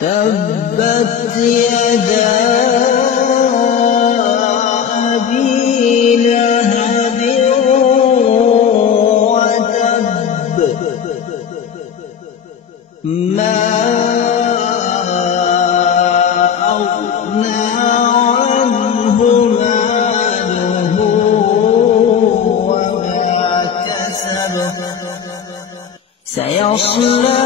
تبت يدا أبي لهب وتب ما أغنى عنه ماله وما كسب سيصلى